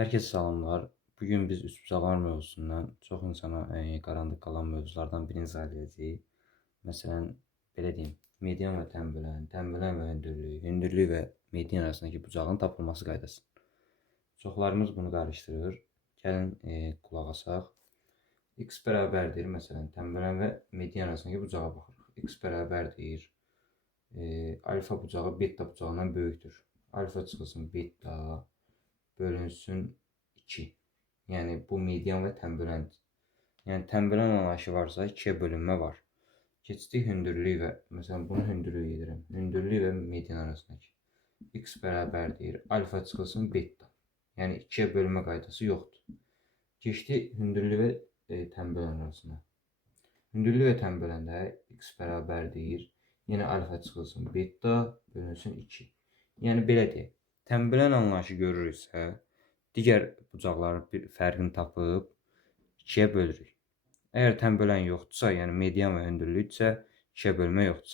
Herkese salamlar. Bugün biz üçbucaqlar mövzusundan çox insana qaranlıq qalan mövzulardan birini izah edəcəyik. Məsələn, belə deyim, median və tənbələn, tənbələn və hündürlük, hündürlük və median arasındakı bucağın tapılması qaydası. Çoxlarımız bunu qarışdırır. Gəlin qulaq asaq. X bərabərdir, məsələn, tənbələn və median arasındakı bucağa baxırıq. X bərabərdir, alfa bucağı beta bucağından böyükdür. Alfa çıxılsın beta bölünsün 2. Yəni bu median və tənbələndir. Yəni tənbələn anlayışı varsa 2-yə bölünmə var. Keçdik hündürlük və məsələn bunu hündürlük edirəm. Hündürlük və median arasındakı. X bərabərdir, alfa çıxılsın beta. Yəni 2-yə bölünmə qaydası yoxdur. Keçdik hündürlük və tənbələn arasına. Hündürlük və tənbələndə x bərabərdir. Yenə alfa çıxılsın beta bölünsün 2. Yəni belə deyək. Tənbələn anlayışı görürüksə, digər bucaqların bir fərqini tapıb 2-yə bölürük. Əgər tənbələn yoxdursa, yəni median və hündürlüksə 2-yə bölmə yoxdur.